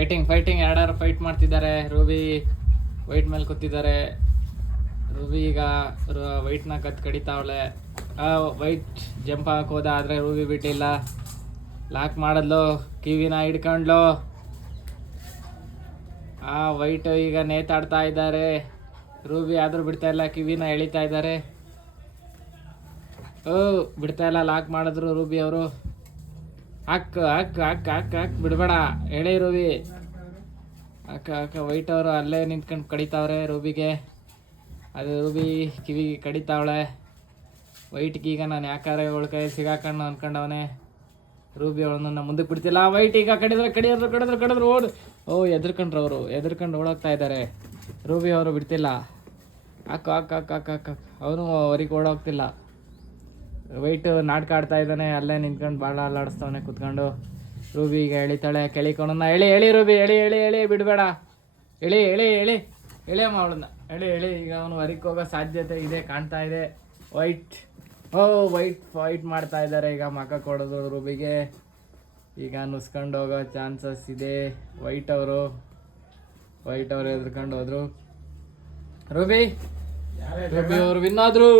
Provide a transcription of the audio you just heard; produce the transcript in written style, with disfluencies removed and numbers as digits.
Fighting ಎರಡಾರು fight ಮಾಡ್ತಿದ್ದಾರೆ. Ruby white ಮೇಲೆ ಕೂತಿದ್ದಾರೆ. ರೂಬಿ ಈಗ ವೈಟ್ನ ಕಡಿತಾವಳೆ. ವೈಟ್ ಜಂಪ್ ಹಾಕೋದ, ಆದರೆ ರೂಬಿ ಬಿಟ್ಟಿಲ್ಲ. ಲಾಕ್ ಮಾಡಿದ್ಲು, ಕಿವಿನ ಹಿಡ್ಕೊಂಡ್ಲು. ವೈಟ್ ಈಗ ನೇತಾಡ್ತಾ ಇದ್ದಾರೆ. ರೂಬಿ ಆದರೂ ಬಿಡ್ತಾ ಇಲ್ಲ, ಕಿವಿನ ಎಳಿತಾ ಇದ್ದಾರೆ. ಬಿಡ್ತಾ ಇಲ್ಲ, ಲಾಕ್ ಮಾಡಿದ್ರು ರೂಬಿ ಅವರು. ಹಾಕ್ ಬಿಡಬೇಡ, ಎಳೆ ರೂಬಿ. ವೈಟ್ ಅವರು ಅಲ್ಲೇ ನಿಂತ್ಕೊಂಡು ಕಡಿತಾವ್ರೆ ರೂಬಿಗೆ. ಅದು ರೂಬಿ ಕಿವಿಗೆ ಕಡಿತಾವಳೆ. ವೈಟ್ಗೀಗ ನಾನು ಯಾಕಾರೆ ಅವಳ ಕೈ ಸಿಗಾಕೊಂಡು ಅಂದ್ಕೊಂಡವನೆ. ರೂಬಿ ಅವಳನ್ನ ಮುಂದಕ್ಕೆ ಬಿಡ್ತಿಲ್ಲ. ವೈಟ್ ಈಗ ಕಡಿದ್ರು ಓಡು. ಎದ್ರಕೊಂಡ್ರು ಅವರು, ಎದ್ರಕೊಂಡು ಓಡೋಗ್ತಾ ಇದ್ದಾರೆ. ರೂಬಿ ಅವರು ಬಿಡ್ತಿಲ್ಲ. ಹಾಕು ಅವನು ಹೊರಗೆ ಓಡೋಗ್ತಿಲ್ಲ. ವೈಟ್ ನಾಟಕ ಆಡ್ತಾ ಇದ್ದಾನೆ, ಅಲ್ಲೇ ನಿಂತ್ಕೊಂಡು ಭಾಳ ಅಲ್ಲಾಡಿಸ್ತವನೆ ಕೂತ್ಕೊಂಡು. ರೂಬಿ ಈಗ ಎಳಿತಾಳೆ, ಕೆಳಿಕೊಂಡನ್ನ ಎಳಿ ರೂಬಿ, ಎಳಿ ಬಿಡಬೇಡ, ಎಳಿ ಅಮ್ಮ ಅವಳನ್ನ, ಎಳಿ. ಈಗ ಅವನು ಹೊರಗೆ ಹೋಗೋ ಸಾಧ್ಯತೆ ಇದೆ, ಕಾಣ್ತಾ ಇದೆ. ವೈಟ್ ಫೈಟ್ ಮಾಡ್ತಾ ಇದ್ದಾರೆ. ಈಗ ಮಕ್ಕ ಕೊಡೋದು ರೂಬಿಗೆ. ಈಗ ನುಸ್ಕೊಂಡು ಹೋಗೋ ಚಾನ್ಸಸ್ ಇದೆ. ವೈಟ್ ಅವರು ಎದ್ಕೊಂಡು ಹೋದ್ರು. ರೂಬಿ ಅವರು ವಿನ್ ಆದ್ರು.